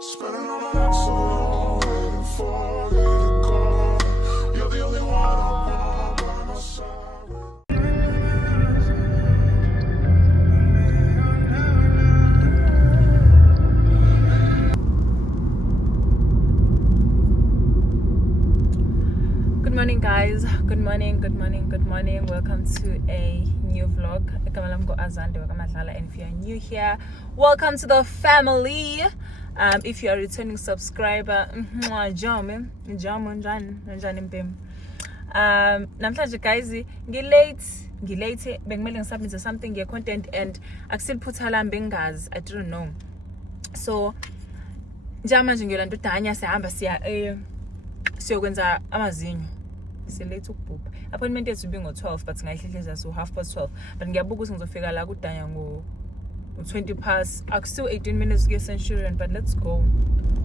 Spinning on an axle, waiting for you to go. You're the only one I want by my side. Good morning, guys. Good morning. Welcome to a new vlog. And if you're new here, welcome to the family. If you are a returning subscriber, namhlanje guys, ngilate bengimele ngisubmit something content and akusilphuthala bengazi, I don't know. So manje ngiyolanda uDanya sihamba siyokwenza amazinyo. Late ukubhubha. Appointment yethu ibi ngo-12 but ngayihlehleza so 12:30. But ngiyabuka ukuthi ngizofika la kuDanya ngo-20 past. Akusiyo 18 minutes kuye Centurion, but let's go.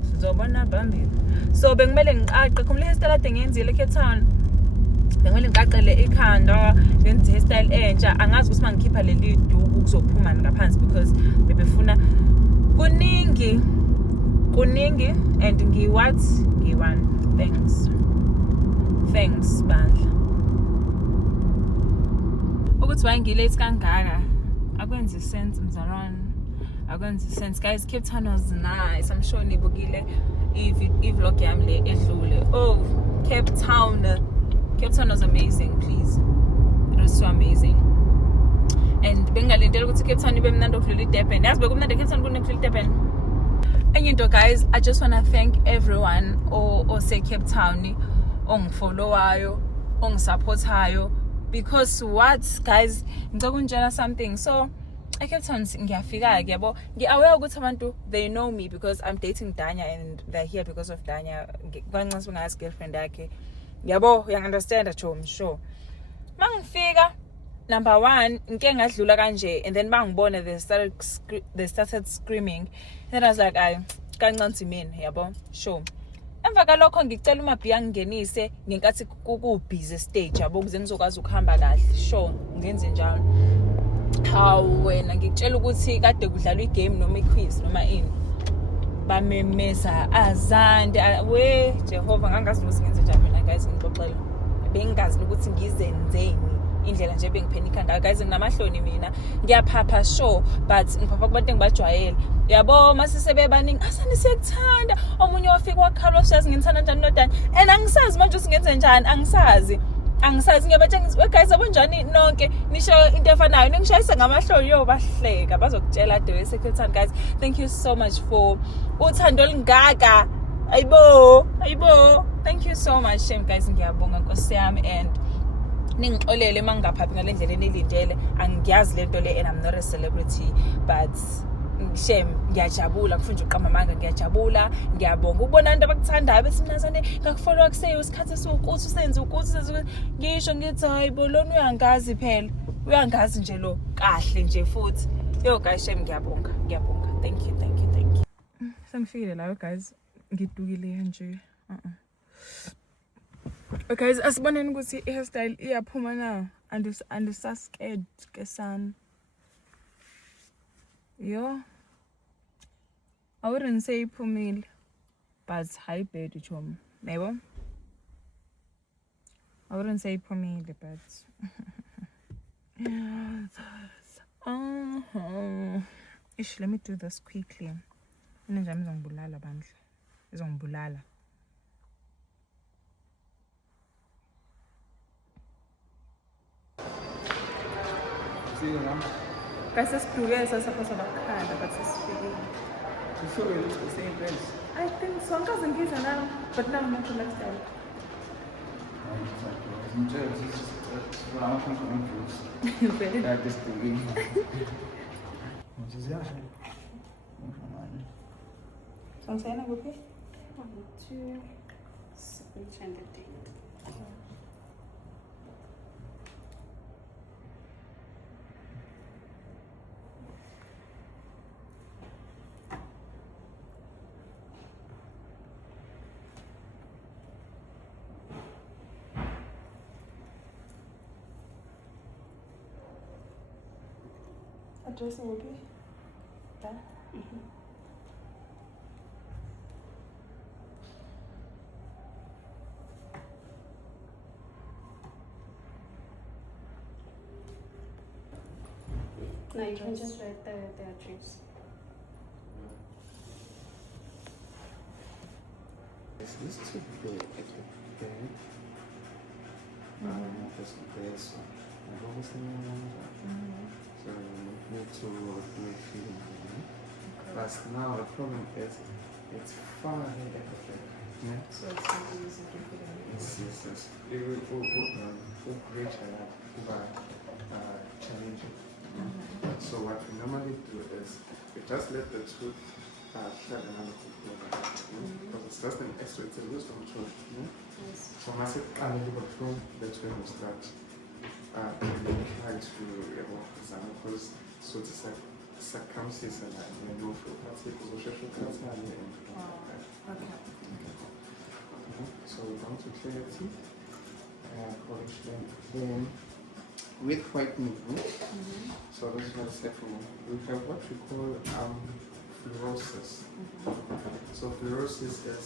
Sizobona phambili. So bengimele ngiqaqe khumule hairstyle ade ngiyenzile eCape Town. Bengimele ngiqaqele ikhanda, ngenze hairstyle entsha. Angazi ukuthi mangikhipha leli duku kuzophuma ngaphansi because bebefuna kuningi and ngiwan. Thanks bandla. Ukuthi why ngilate kangaka akwenzi sense mzalwane. Akwenzi sense guys. Cape Town was nice. I'm sure nibukile i-vlog yami le edlule. Oh, Cape Town was amazing, please. It was so amazing. And bengalindele ukuthi Cape Town ibe mnandi okudlula iDurban. Yazi bekumnandi Cape Town kunokudlula iDurban. And you know guys, I just want to thank everyone or say Cape Town ongifollowayo, ongisupportayo, because what guys, ngizokunjela something. So I kept on ngiyafika yabo, ngiaware ukuthi abantu they know me because I'm dating Danya and they're here because of Danya. Kwanqasa ungazi girlfriend yakhe. Yabo, you understand that I'm sure. Mangifika number 1 ngike ngadlula kanje and then bangibona they started screaming. Then I was like, ay kancane mina yabo, sure. Emva kalokho ngicela uMabhiya ngingenise ngenkathi busy stage yabo ukuze ngizokwazi ukuhamba kahle. Sure, ngenze njalo. Hawu wena ngikutshela ukuthi kade kudlalwa igame noma iquiz noma ini. Bamemeza azande we Jehova ngangazi ukuthi ngenze njani mina guys, ngixoxela. Bengingazi ukuthi ngizenzeni indlela nje bengiphenika ngayo guys. Nginamahloni mina ngiyaphapha sure but ngiphapha kubantu engibajwayele. Yabo masisebe baningi asani siyekuthanda, omunye wafika wakhala wasiyazi ngithanda njani noDanya and angisazi manje usingenze njani, angisazi ngiyabatshengisa guys abonjani nonke nisho into efanayo ningishayisa ngamahloni yo bahleka bazokutshela ade weSecretary guys. Thank you so much for uthando olungaka. Ayibo thank you so much shame guys, ngiyabonga Nkosi yami and ningixolele mangingaphaphi ngalendlela enilindele. Angiyazi lento le and I'm not a celebrity but shame, ngiyajabula kufunja uqamba manga, ngiyajabula, ngiyabonga ukubona abantu abakuthandayo besimnazane ngakufollow kuseyo isikhathi esiwukuthi usenze ukuthi ngisho ngithi hayibo lona uyangazi phela, uyangazi nje lo kahle nje futhi yo guys shame, ngiyabonga thank you. Sengifikile la guys, ngidukile nje okay guys, asiboneni ukuthi i-hairstyle iyaphuma na and scared ke sana. Yo, I wouldn't say iphumile but high bed chom. Maybe I wouldn't say iphumile but ish, let me do this quickly. Nje ngizongibulala bandla. Izongibulala. Guys, sesiduke sasaphosa bakhanda but sesifikile. So we look the same place. I think so. Angikaze ngizwe nalo but now not to lifestyle. Sangisayana kuphi? To superintendent date. Address will be done. No, you can just write the address. Is this too big? It's big. This is big, so I don't understand. So we need to make feeling. But now the problem is it's far ahead of the yeah. So it's not easy to put in. Yes. It will create challenging. So what we normally do is we just let the truth share another because it's just an extra, it's a wisdom truth. So once it unable truth, that's when we start trying to evoke example because so it's like circumstances and I know for Okay. So we're going to clear your teeth and polish them in with white meat. So this is what I said for you. We have what we call fluorosis. So fluorosis is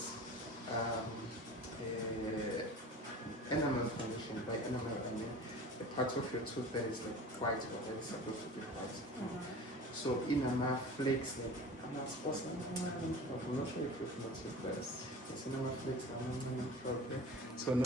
enamel condition. By enamel I mean the part of your tooth that is like white or that is supposed to be white. So enamel flakes like I'm not sure if you've noticed this. It's enamel flakes. I'm not sure. Okay. So no.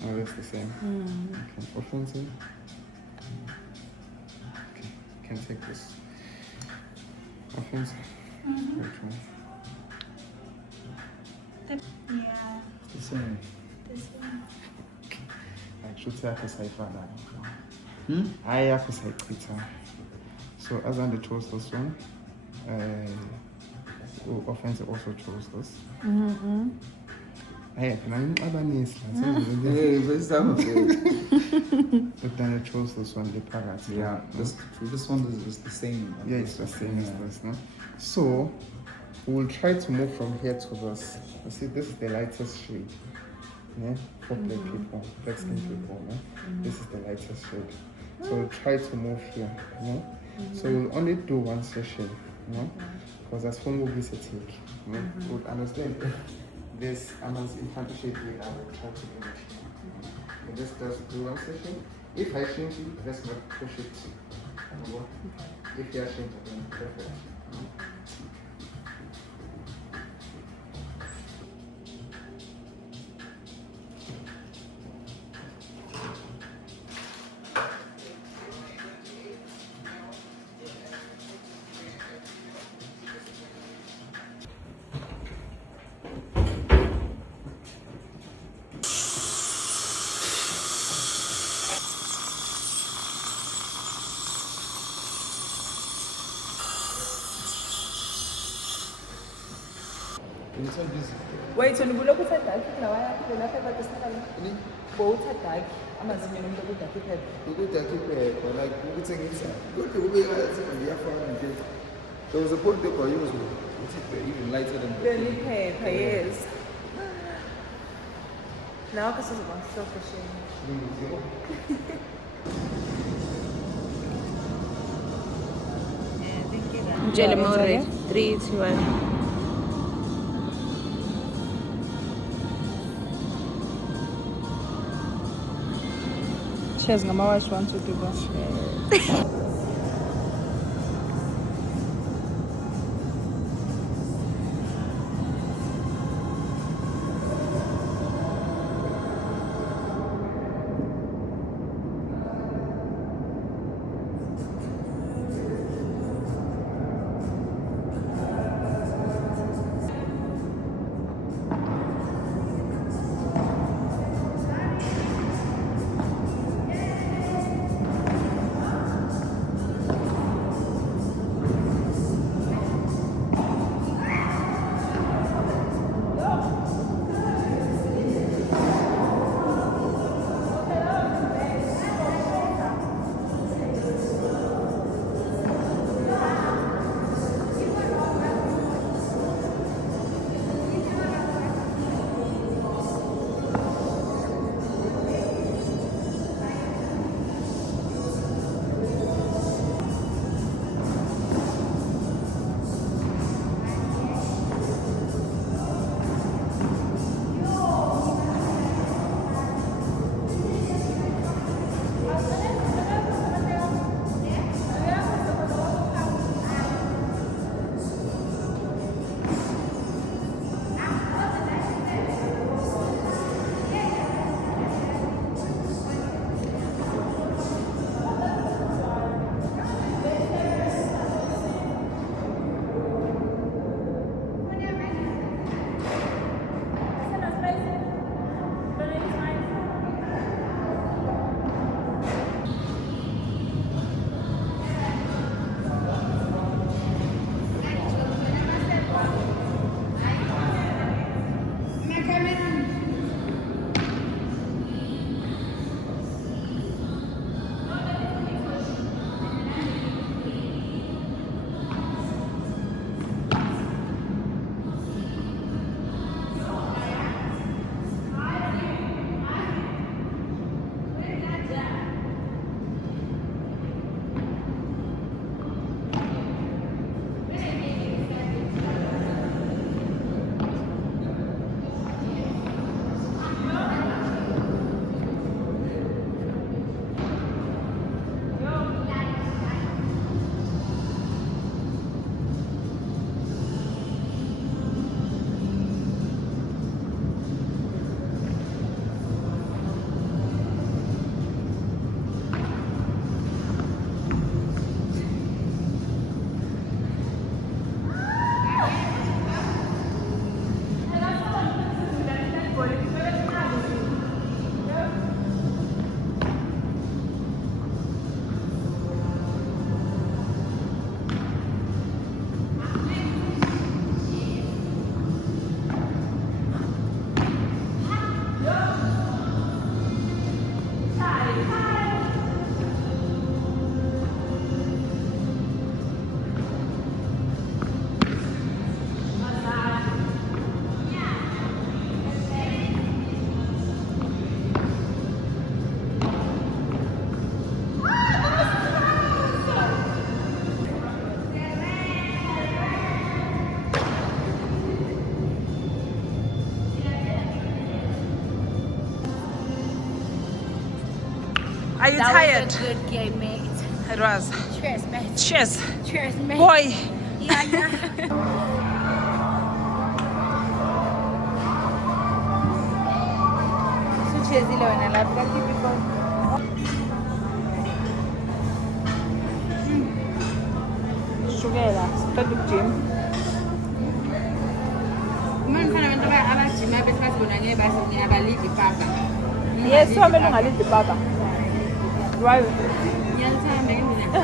Oh, that's the same. Okay, offensive. Okay, can take this. Offensive. Very cool. Yeah. The same. This one. I should say I say I have to say Twitter. So as I chose this one, offensive also chose this. Hey, can I have a nice Hey, but some of it. But then I chose this one, the parrot. Yeah, this one is the same. Yeah, it's the same as this, no? So we'll try to move from here to this. You see, this is the lightest shade. Yeah? For black people, black skin people, no? This is the lightest shade. So we'll try to move here, no? So we'll only do one session, no? Because that's when we'll visit it. No? We'll understand this amongst infant shade I will try to do it. And this does do one session. If I change it, let's not push it. If you are changing it, then perfect. It's not busy. Wait, when you look at that, now I have to laugh about the salary. Both at that, I'm assuming you look at that. Ukuthi akhiphe like ukuthengisa kodwa kubeka ngiyafana nje. There was a point they were using even lighter than Really paper, yes. Now, because it's about self-esteem. Jelly 3, 2, 1. Cheers, ngamawash 1, 2, 3, 1. Are you tired? Was a good game, mate. It was. Cheers, mate. Cheers. Cheers, mate. Boy. Yeah, yeah. Suchezile wena lapha kakhiphi phone. Shukela, siqeda ukujima. Uma ngifana abantu abajima bethi basibona ngeke basi abalidli ipapa. Yes, somele ungalidli papa. Right. Ngiyalithanda ngendlela.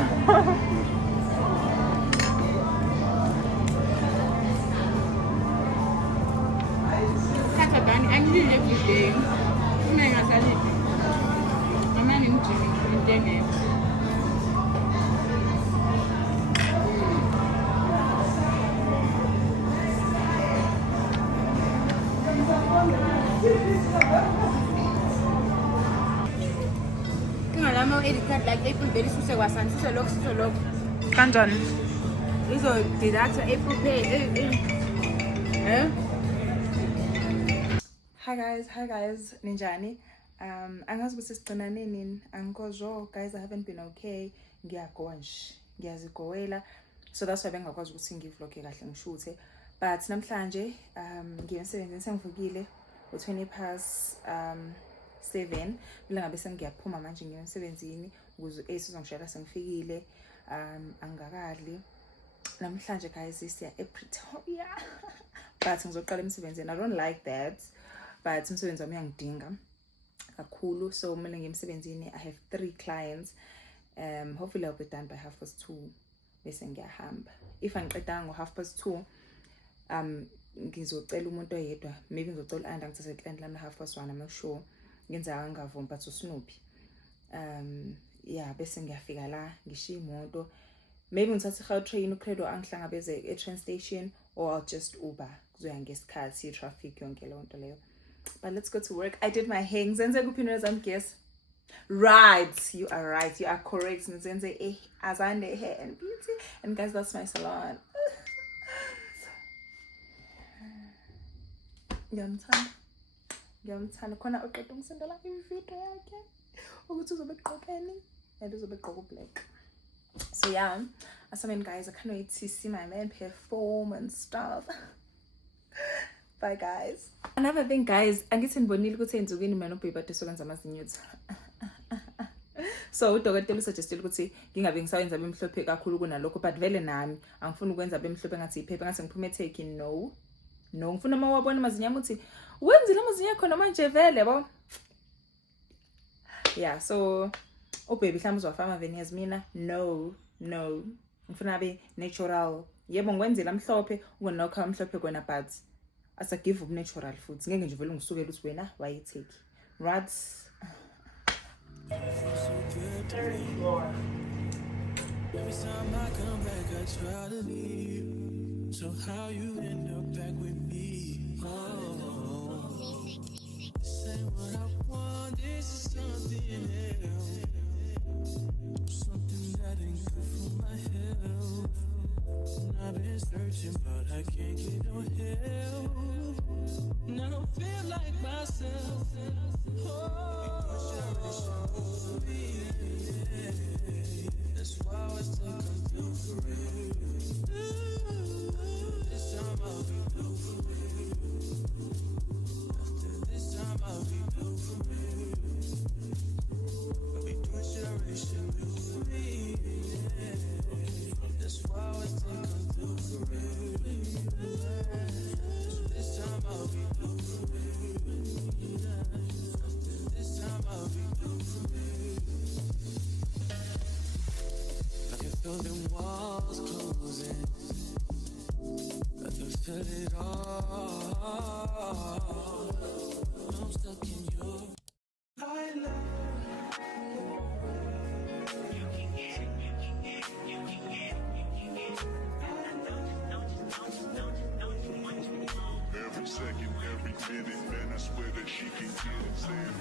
Kodwa angidli everyday. Kumele ngasaliphi. Noma ngimjimi ngintenge. Ingalama edit card like April Pay isuse kwasani sise lokho. Kanjani? Izo deduct April Pay. Eh? Hi guys, ninjani? Angazi ukuthi sigcina nini, angikho guys, I haven't been okay. Ngiyagoa nje, ngiyazigowela. So that's why bengakwazi ukuthi ngivlogge kahle ngishuthe. But namhlanje ngiyemsebenzini sengivukile u7:20 mina ngabe sengiyaphuma manje ngiyemsebenzini ukuze sizongishela sengifikile. Angakadli. Namhlanje guys siya ePretoria. But ngizoqala emsebenzini. I don't like that. But umsebenzi wami uyangidinga kakhulu. So mina ngemsebenzini I have 3 clients. Hopefully I'll be done by 2:30 bese ngiyahamba. If angiqedanga ngo2:30 ngizocela umuntu oyedwa, maybe ngizocela anda ngithathe client lami 1:30 make sure ngenza angavumi but uSnoopy. Yeah, bese ngiyafika la ngishiya imoto. Maybe ngithatha iGautrain uCredo angihlangabeze e-train station or I'll just Uber kuzoya ngesikhathi traffic yonke le nto leyo. But let's go to work. I did my hair. Ngizenze kuphi nezami guess? Right, you are right. You are correct. Ngizenze Azande Hair and Beauty. And guys, that's my salon. Ngiyamthanda khona oqeda ungisendela ivideo yakhe ukuthi uzobe eqopheni and uzobe eqoka black. So yeah, as I mean guys, I can't wait to see my man perform and stuff. Bye guys. Another thing guys, angithi nibonile ukuthi enzukwini mina noBaby ade sokwenza amazinyuthu. So udokotela usuggestile ukuthi ngingabe ngisawenza bemhlophe kakhulu kunalokho, but vele nami angifuni ukwenza bemhlophe ngathi iphepha ngathi ngiphume take no ngifuna uma wabona amazinyo ami uthi wenzile amazinyo akho noma nje vele yabo. Yeah, so uBaby mhlawumbe uzofama veneers mina no ngifuna abe natural. Yebo ngiwenzile amhlophe ukunokha amhlophe kona but asa give up natural foods ngeke nje vele ngisukele ukuthi wena why take right. Every time I come back, I try to leave. So how you end up back with me? Oh, say what I want. This is something else, something that ain't good for my health. And I've been searching, but I can't get no help. And I don't feel like myself. That's why I was taking through for real. This time I'll be blue for real. After this time I'll be blue for real. I'll be doing shit I really shouldn't do for me. That's why I was taking through for real. This time I'll be blue for real. After this time I'll be blue for real. I can feel them walls closing. I can feel it all. I'm stuck in your island. Every second, every minute, man, I swear that she can get it. Saying,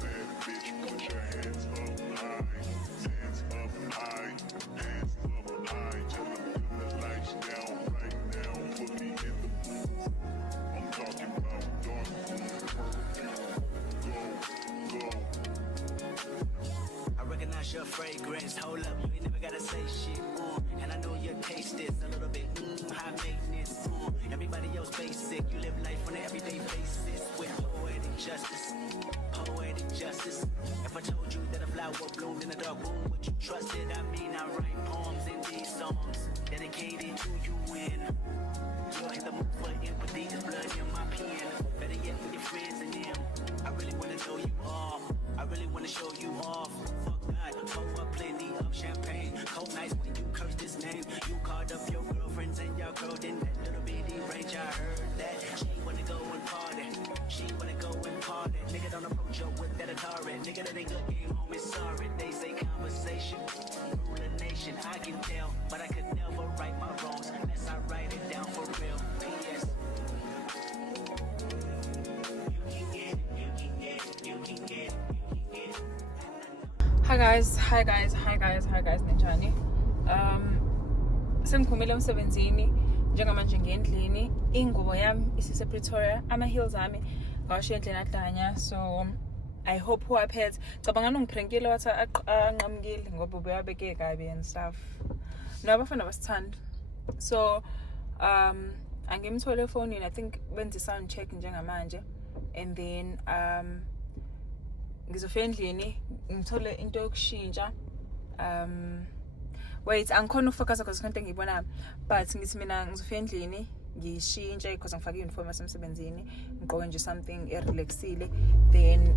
bad bitch, put your hands up high. Hands up high. Hands up high. Tell them the lights down right now. Put me in the mood. I'm talking about dark moon, purple. Go. I recognize your fragrance. Hold up, you ain't never gotta say shit. And I know your taste is a little bit high maintenance. Everybody else basic. You live life on an everyday basis with poetic justice. Poetic justice. If I told you that a flower bloomed in a dark room, would you trust it? I mean, I write poems in these songs dedicated to you when you're in the mood for empathy. There's blood in my pen. Better yet with your friends and them. I really wanna know you all. I really wanna show you off. Fuck God, pour up plenty of champagne. Cold nights when you curse this name. You called up your girlfriends and your girl in that little bitty range. I heard that she wanna go and party. She Said it ain't good game, homie, sorry. They say conversation, rule a nation. I can tell, but I could never right my wrongs unless I write it down for real. P.S. Hi guys, Ninjani. Sengiphumile emsebenzini njengamanje ngendlini. Ingubo yami isise Pretoria, ama-heels ami ngawashiya endlini adlanya. So I hope waphethe. Cabanga nongiprankile wathi anqamukile ngoba ubeyabeke kabi and stuff. No, abafana basithanda. So angimthole efonini. I think benze sound check njengamanje, and then ngizofika endlini ngithole into yokushintsha. Wait, angikhona ukufocusa because konke ngiyibona, but ngithi mina ngizofika endlini ngishintshe because ngifake i-uniform yasemsebenzini, ngigqoke nje something relaxile, then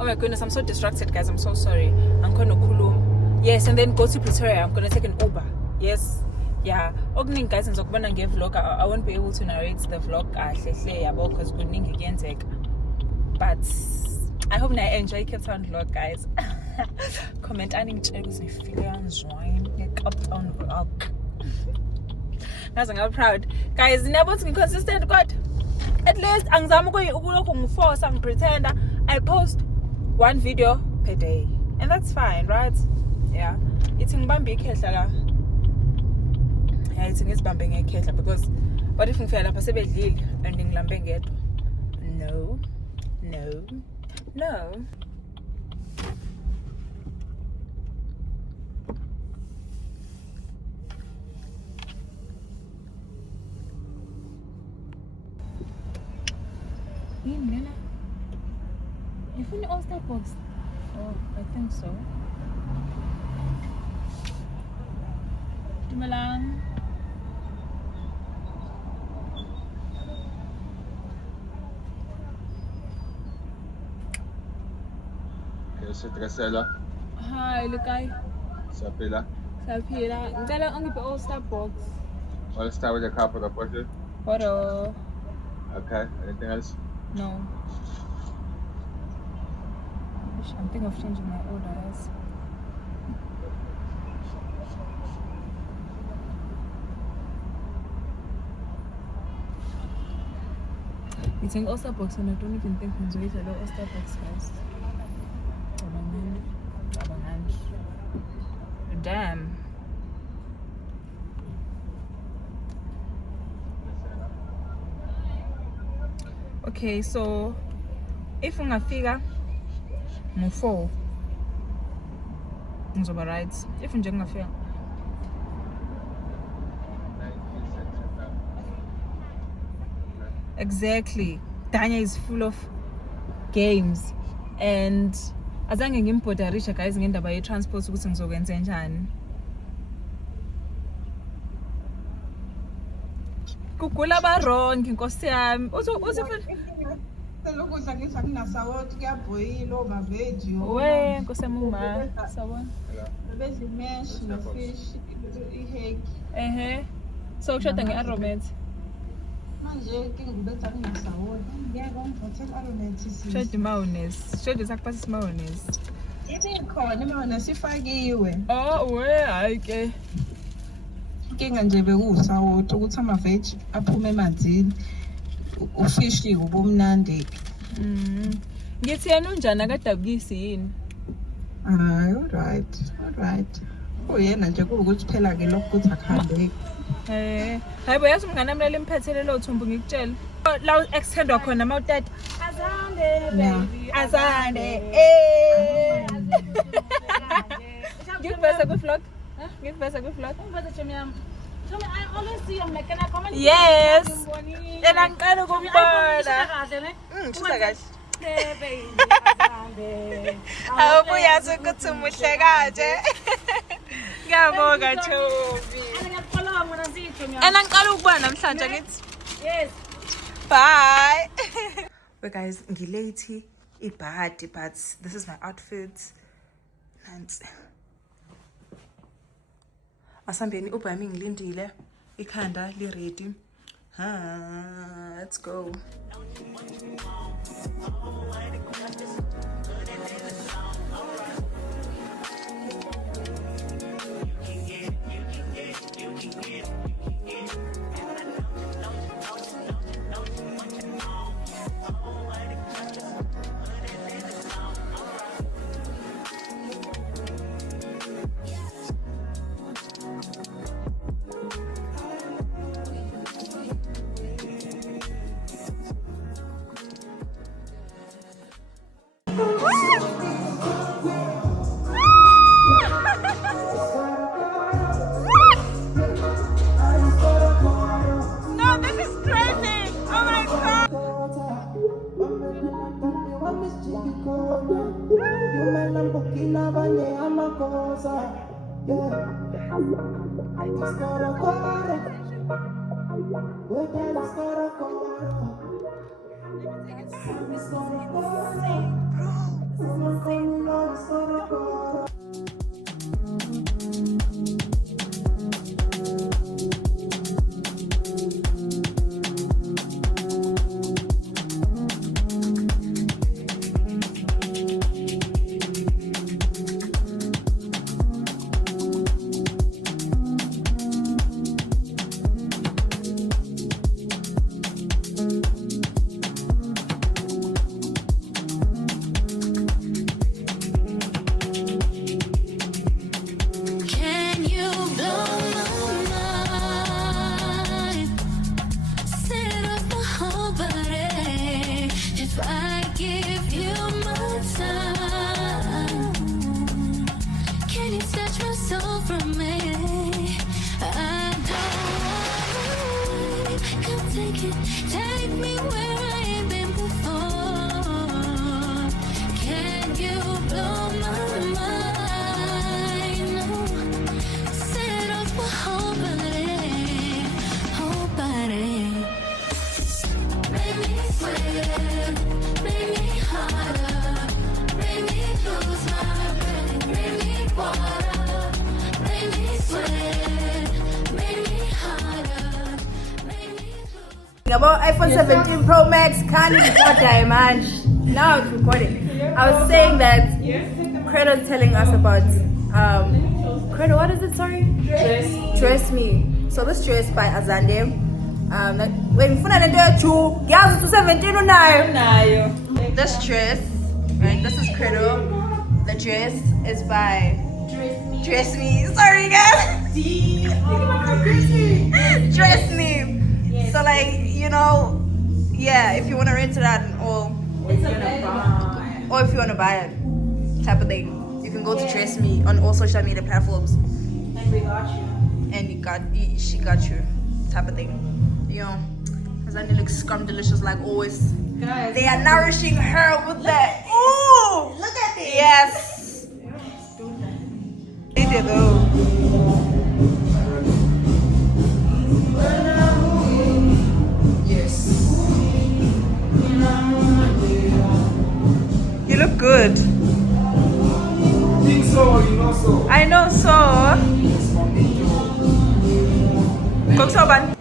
oh my goodness, I'm so distracted guys, I'm so sorry. Angikhona ukukhuluma. Yes, and then go to Pretoria. I'm gonna take an Uber. Yes. Yeah, okuningi guys ngizokubona nge-vlog. I won't be able to narrate the vlog kahle hle yabo because kuningi kuyenzeka. But I hope I enjoy Cape Town vlog guys. Comment ngitshela ukuthi nifile kanjani nge-Cape Town vlog. Ngaze ngaba proud. Guys, never to be consistent God. At least angizama ukulokhu ngiforce ngipretenda. I post one video per day. And that's fine, right? Yeah. It's ngibambe ikhehla la. Yeah, it's ngizibambe ngekhehla because what if ngifika lapha sebedlile and ngilambe ngedwa? No. Nina, you found the All-Star box? Oh, I think so. Dumalang. Sitresela. Hi, Lukai. Sapila. Saphila. Ngicela ungiphe All-Star box. I'll start with a couple of portrait. Photo. Okay. Anything else? No. I'm thinking of changing my orders. It's an All-Star box and I don't even think I'm going to All-Star box guys. Damn. Okay, so if ngafika mu-4 ngizoba right. If nje ngafika exactly. Danya is full of games and azange ngimbodarisha guys ngendaba ye-transport ukuthi ngizokwenza njani. Kugula ba wrong inkosi yami. Lokudla ngithi akunasawoti kuyabhoyila omaveji. We nkosi yami uma sawona. Bedla imesh nefish iheki. So kushoda nge-aromat. Manje ke ngibethi akunasawoti. Ngiyeke ngiphathe aromat isi. Shoda mayonnaise. Shoda sakupasa mayonnaise. Ibikhona mayonnaise ifakiwe. Oh we hayi ke. Inkinga nje bekuwusawoti ukuthi amaveji aphume emanzini. Ufishi ubumnandi. Ngithi yena unjani akadabukisi yini? All right. Uyena nje kuukuthi phela ke lokho kuthi akuhambeki. Hayibo yazi umngane wami lemphathele lo thumbu ngikutshela. La extendwa khona mawutata. Azande baby. Azande. Ngikuvesa ku-vlog. Ngikuvesa ku-vlog. I always see him like, can I comment? Yes. Yena ngiqala ukumbona. Shisa kahle. Awubuyazi ukuthi umuhle kanje. Ngiyabonga Thobi. Ena ngiqala ukubona namhlanje ngithi. Yes. Bye. Well guys, ngilate ibhadi but this is my outfit. Nansi. Asambeni uba yami ngilindile. Ikhanda li ready. Let's go. No, this is crazy. Oh my god. Can you blow my mind? Set off my whole body. If I give you my time, can you snatch my soul from me? I don't wanna wait. Come take it, take me where I ain't been before. Can you blow my mind? Set off my whole body. Make me sweat, make me harder, make me lose my breath, make me water, make me sweat, make me harder, make me lose. About iPhone 17 Pro Max can't record, man. Now it's recording. I was saying that Credo's telling us about Credo, what is it? Sorry? Dress Me. So this dress by Azande. When Funa and two, girls to 17 now. This dress, right? This is Credo. The dress is by Dress Me. Sorry, guys. Dress Me. So like, you know, yeah, if you want to rent it out or if you want to buy it, type of thing, you can go to Dress Me on all social media platforms. And we got you. And she got you, type of thing. You know, Azani looks scrum delicious like always. Guys, they are nourishing her with that. Ooh, look at this. Yes. They did though. You look good. Think so, you know so. I know so. Cook soban.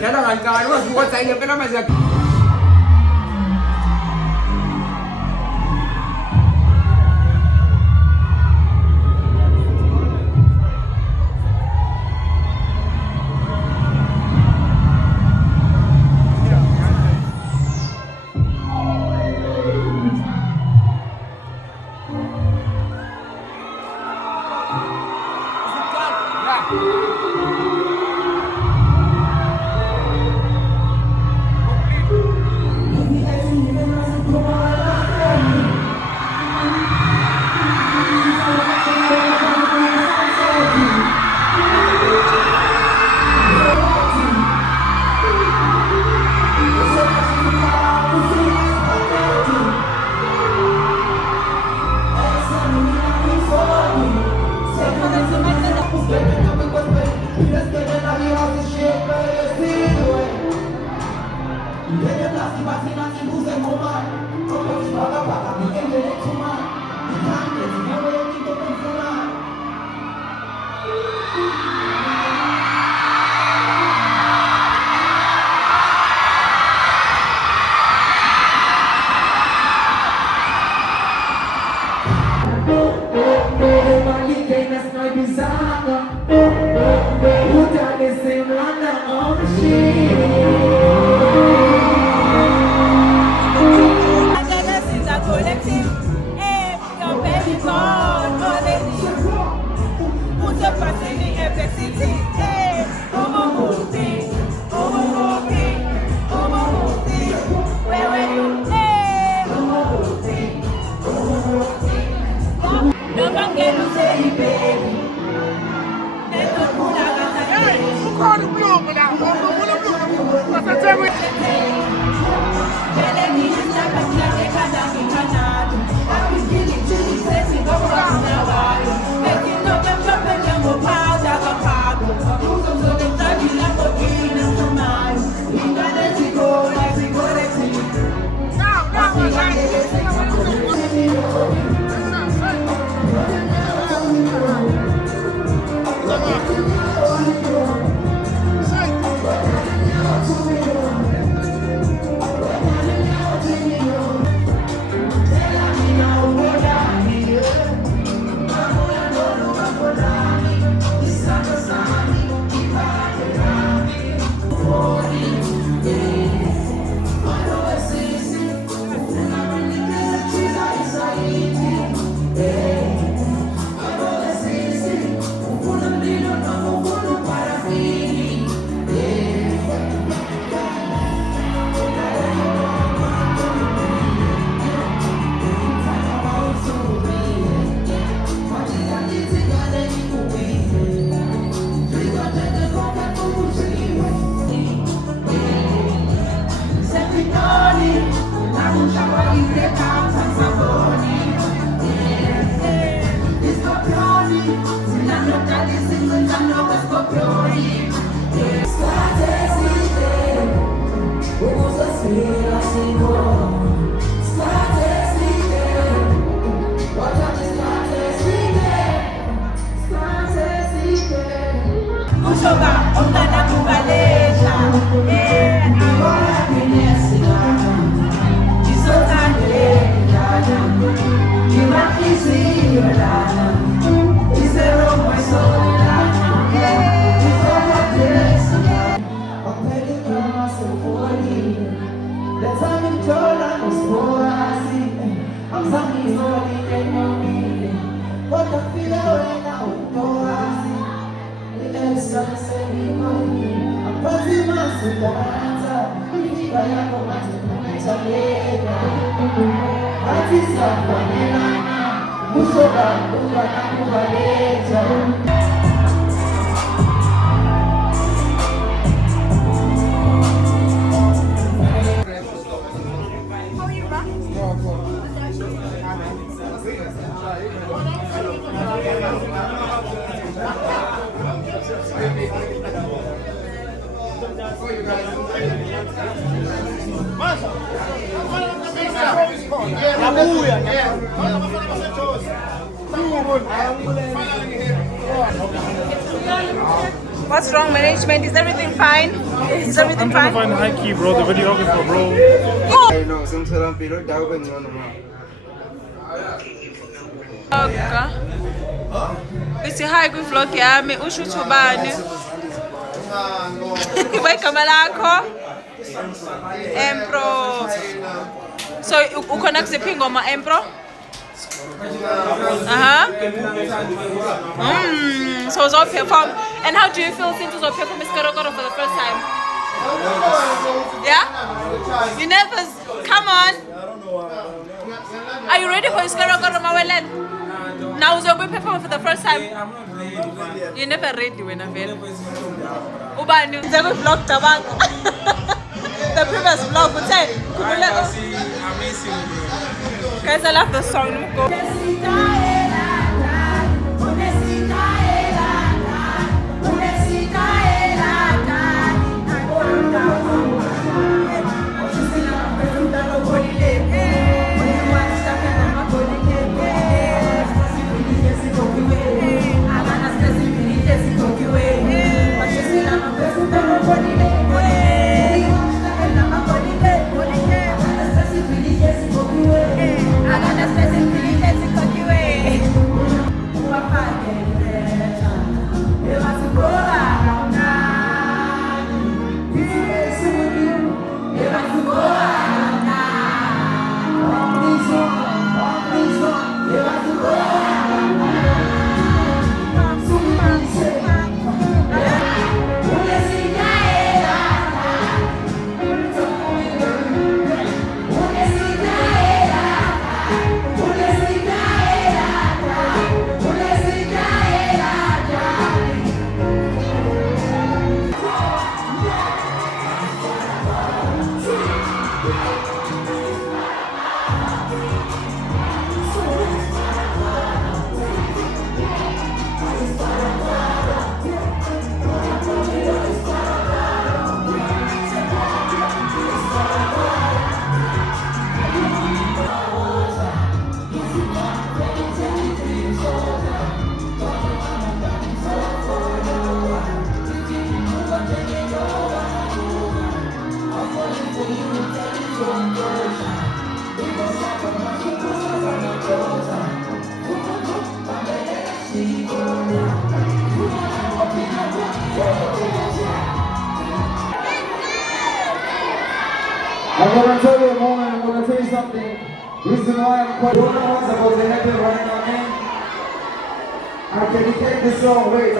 Cái đó là coi đúng không? Quên tay nhập cái đó mà giờ. What's wrong, management? Is everything fine? Is everything I'm trying fine? to find high key, bro. The videographer, bro. I know, some people doubt me on the Uthi hi kwi-vlog yami usho uthi ubani? Igama lakho? Empro. So ukhona kuziphi ingoma Empro? So uzo perform. And how do you feel since uzo perform Isikorokoro for the first time? Yeah? You nervous? Come on. Are you ready for Isikorokoro Mawelen? Now uzo perform for the first time. I'm not ready. You're never ready when I'm ready. Ubani, the vlog tabang. The previous vlog would say, guys, I love the song. I'm gonna tell you a moment, I'm gonna tell you something. Reason why I'm quite one about to happen right now, man. I dedicate this song, wait,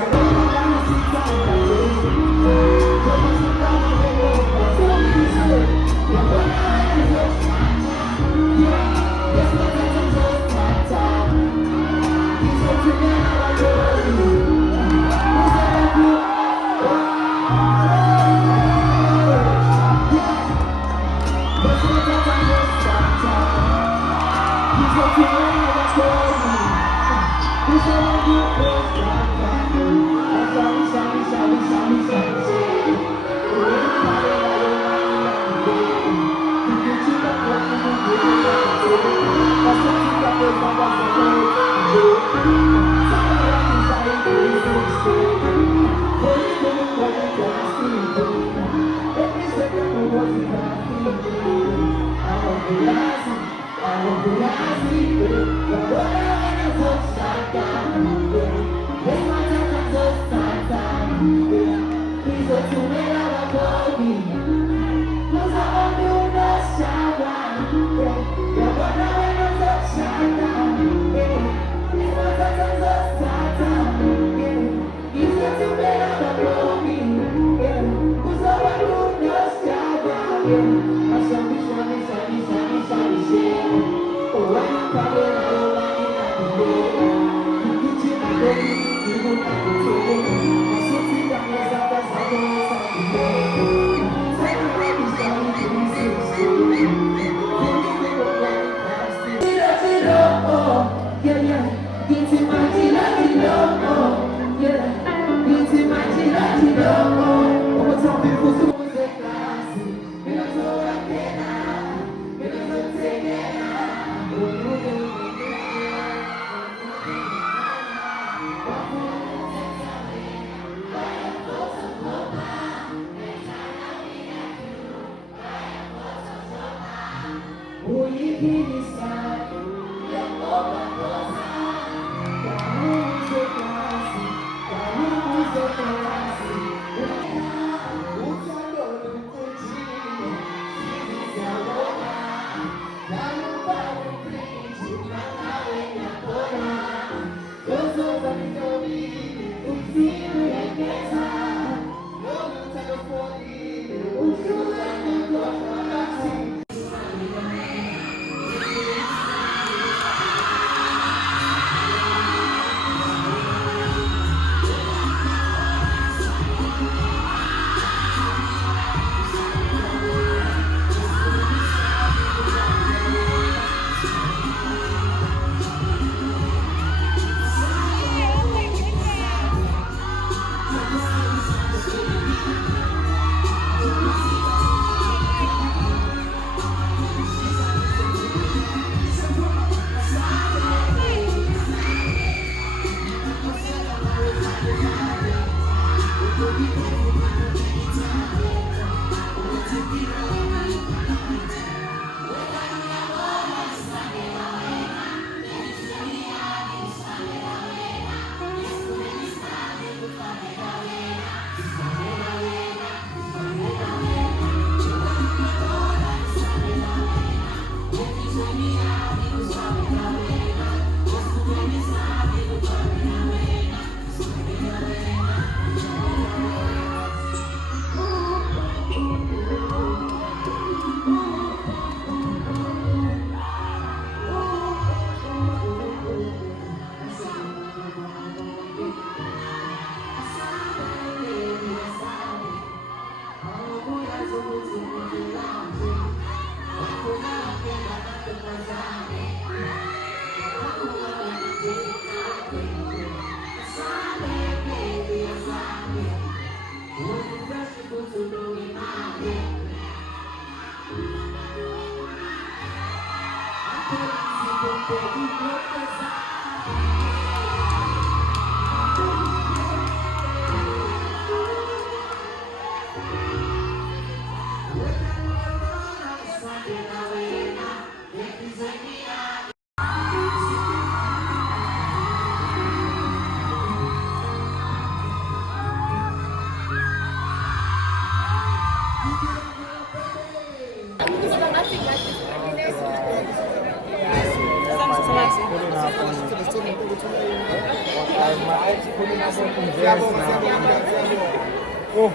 Oh,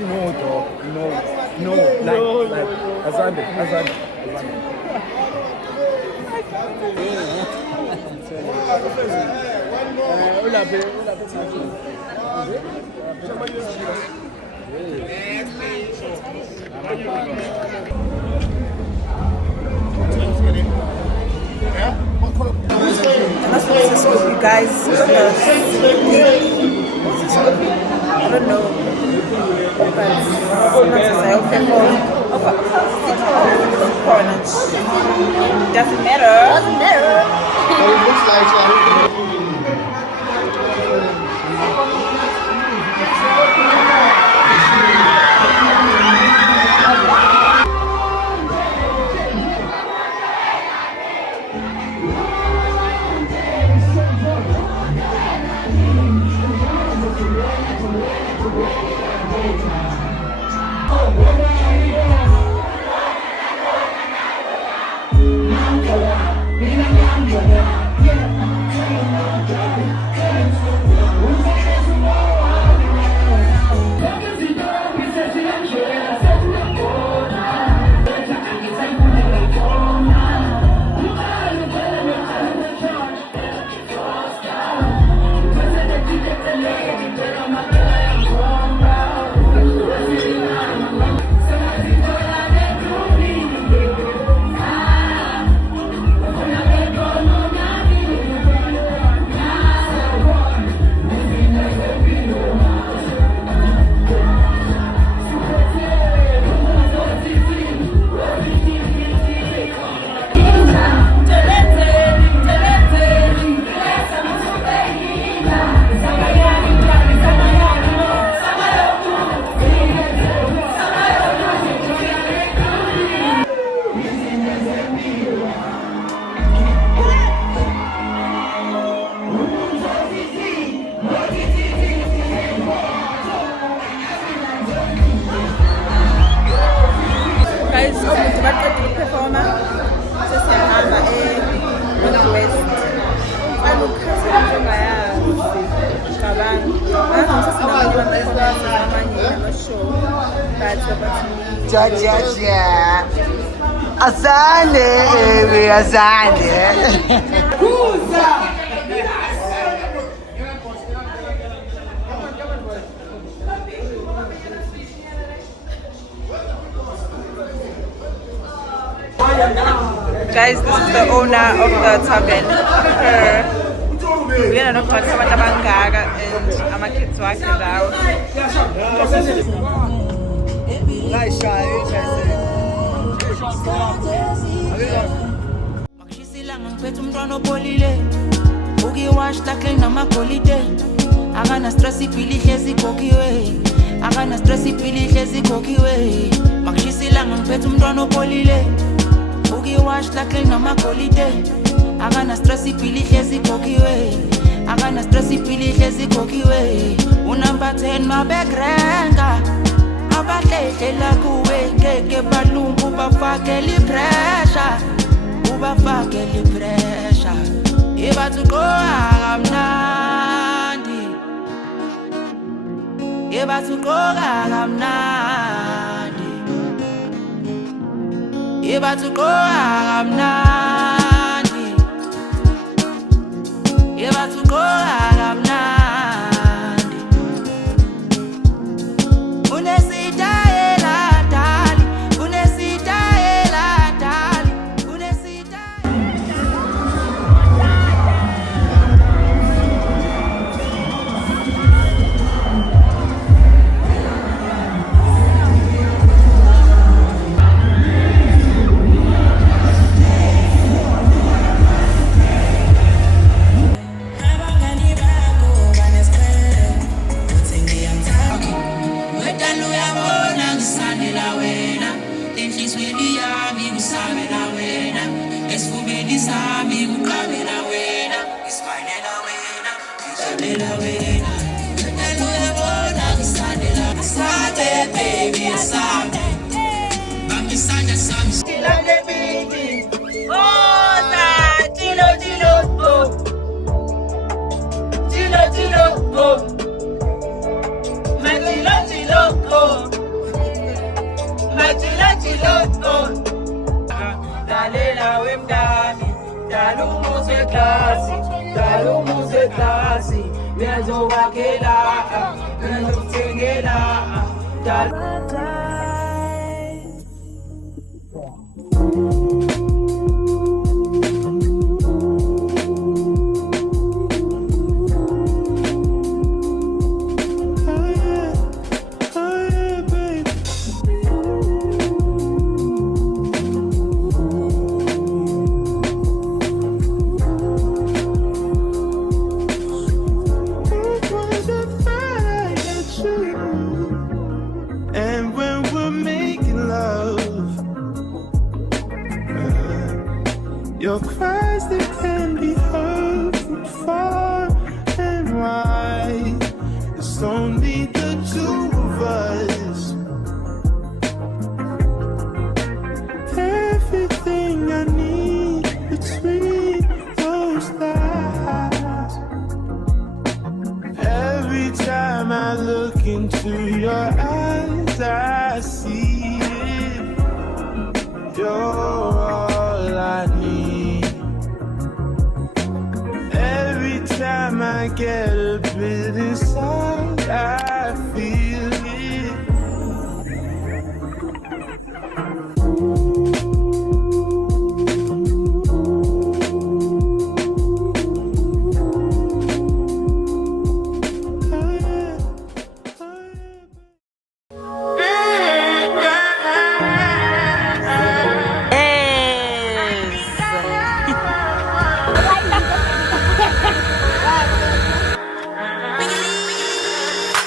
no, dog. No, like, Azande. That's what this with you guys. I don't know. But doesn't matter. It looks like Ja. Asante, baby, asante. Guys, this is the owner of the tavern. We're not going to and my kids walking down. Nice shot, ngiphethe umntwana opholile ukiwash takle namagolide akana stress iphili ihlezi igokiwe akana stress iphili ihlezi igokiwe makushisilanga ngiphethe umntwana opholile ukiwash takle namagolide akana stress iphili ihlezi igokiwe akana stress iphili ihlezi igokiwe unumber 10 mabegrenga abahlehlela kuwe ngeke balungu bafakele ipressure ubafakele ipressure ibathuqoka kamnandi ibathuqoka kamnandi ibathuqoka kamnandi ibathuqoka kamnandi Niyazobakhela, mina ngizokuthengela. And when we're making love, your cries they can be heard from far and wide. It's only the two of us. Everything I need between those thighs. Every time I look into your eyes, I see it. You're all I need. Every time I get a bit inside, I feel it.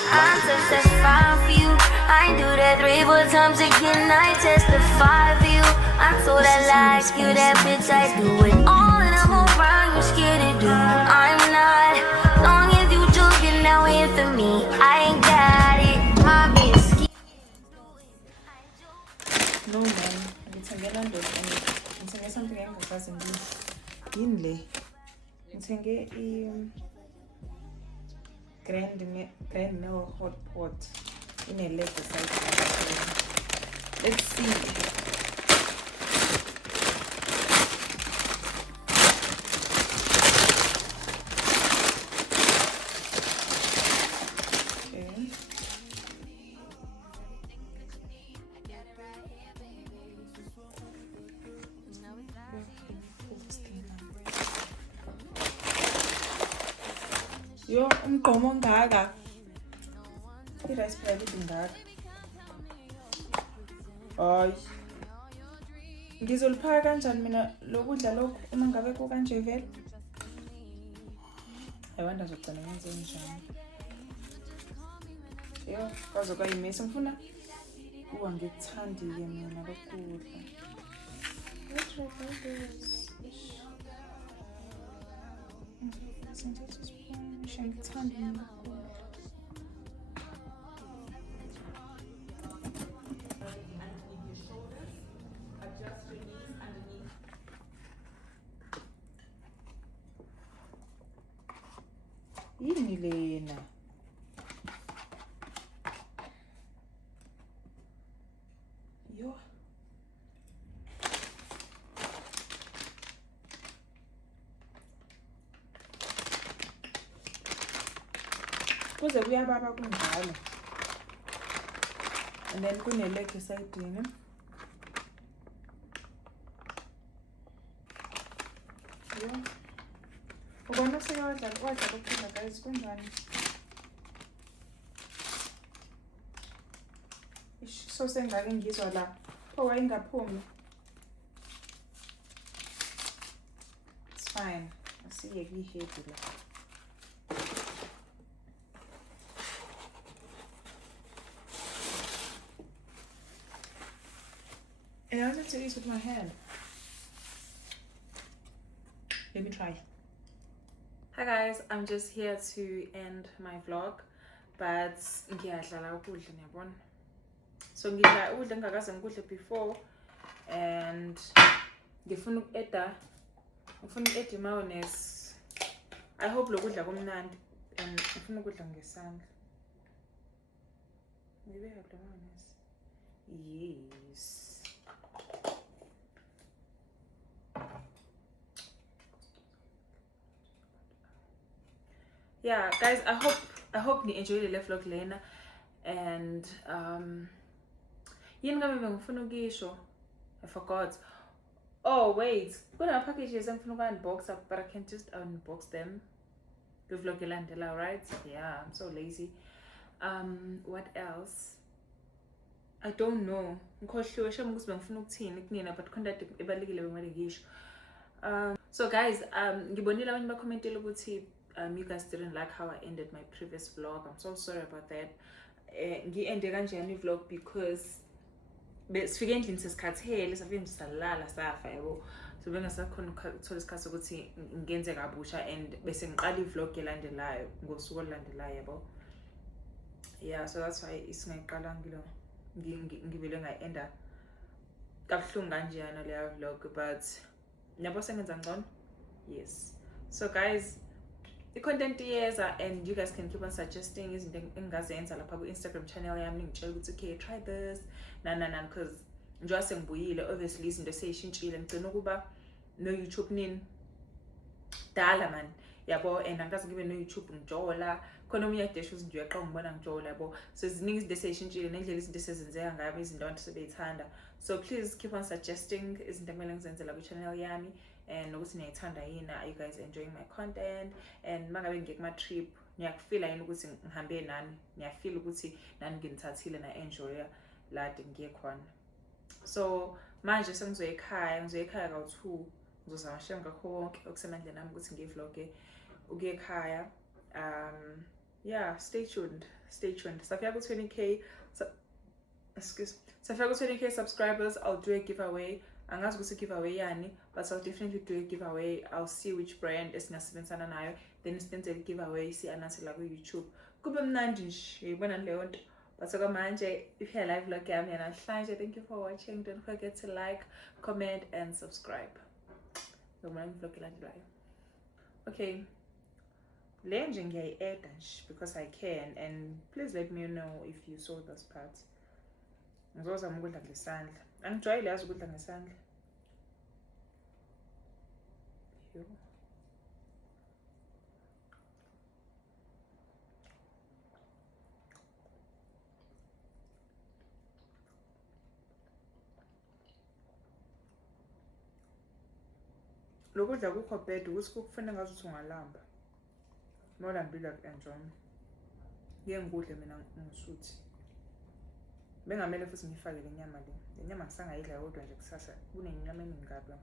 I testify for you. I do that 3-4 times again. I testify for you. I told that lie, you that bitch. I do it all and I'm around. You're scared to do. I'm not. Long as you joking now in for me. I ain't got it. My bitch. No man, ngithenge London and ngithenge something engingakaze yini le. Ngithenge grand no hot pot in a leg side. Let's see. Okay. Yo, umgqomo ongaka. I-rice bread ingaka. Hayi. Ngizoliphaka kanjani mina lokudla lokhu uma ngabe kukanje vele? I wonder ngizogcina ngenze njani. Yo, kwazokuba yimesi ngifuna kuba ngikuthandi-ke mina lokudla. Let's try this. Ngithanda mina lokudla. Yini lena? Yo. Kuze kuyababa kunjalo. And then kune-leg esayidini. Yo. Ubona sewadla lokudla guys kunjani? So sengake ngizwa la. Pho wayingaphumi. It's fine. Asiyeke ihead la. And I wanted to eat with my hand. Let me try. Hi guys, I'm just here to end my vlog, but ngiyadlala ukudla niyabona. So ngidla ukudla engakaze ngikudle before and ngifuna uku-add mayonnaise. I hope lokudla kumnandi and ngifuna ukudla ngesandla. Maybe I have the mayonnaise. Yes. yeah, guys, I hope you enjoyed the vlog lena, and yini ngabe bengifuna ukisho, I forgot. Oh wait, kuna packages engifuna uku-unbox up, but I can just unbox them. The vlog elandela, right? Yeah, I'm so lazy. What else? I don't know. Ngikhohliwe shem ukuthi bengifuna ukuthini kunina, but content ebalekile bengimele ngisho. So guys, ngibonile abanye bakhomentile ukuthi you guys didn't like how I ended my previous vlog. I'm so sorry about that. Ngi-ende kanjani i-vlog because sifike endlini sesikhathele, safike nje salala safa yabo. So bengasakhona ukuthola isikhathi sokuthi ngenze kabusha, and bese ngiqala i-vlog elandelayo ngosuku olulandelayo yabo. Yeah, so that's why isingayiqala ngivele ngayi-enda kabuhlungu kanjena leya vlog, but yabo sengenza ngcono. Yes. So guys, i-content iyeza, and you guys can keep on suggesting izinto engingazenza lapha ku-Instagram channel yami, ngitshela ukuthi okay, try this nana, because njengoba sengibuyile obviously izinto seyishintshile, ngicela ukuba no YouTube nini dala man yabo, and angikaze ngibe no YouTube ngijola khona omunye adesha izinto uyaqa ngibona ngijola yabo. So ziningi izinto seyishintshile nendlela izinto sezenzeka ngayo, izinto abantu sebeyithanda. So please keep on suggesting izinto ekumele ngizenzela ku-channel yami, and ukuthi niyayithanda yini, are you guys enjoying my content, and mangabe ngiye kuma-trip ngiyakufila yini ukuthi ngihambe nani, ngiyafila ukuthi nani nginithathile na-enjoya la ngiye khona. So manje sengizoya ekhaya kawu-2, ngizozama shem ngakho konke okusemandleni ami ukuthi ngivloge ukuya ekhaya. Yeah, stay tuned. Safika ku-20k safika ku-20k subscribers, I'll do a giveaway. Angazi ukuthi giveaway yani, but I'll definitely do a giveaway. I'll see which brand esingasebenzisana nayo, then senze giveaway si-announce la ku-YouTube. Kube mnandi nje yibona leyo nto. But so manje, if you like vlog yami yanamhlanje, thank you for watching. Don't forget to like, comment, and subscribe. Okay, le nje ngiyayi-edda nje because I can, and please let me know if you saw this part. Ngizozama ukudla ngesandla. Angijwayele yazi ukudla ngesandla. Lokudla kukho bad ukuthi kufanele ngazi ukuthi ungalamba. Molambile enjoy. Ngeke ngikudle mina ngisuthi. Bengamele futhi ngifake le nyama le. Le nyama ngisangayidla kodwa nje kusasa kunenyama eningi kabi.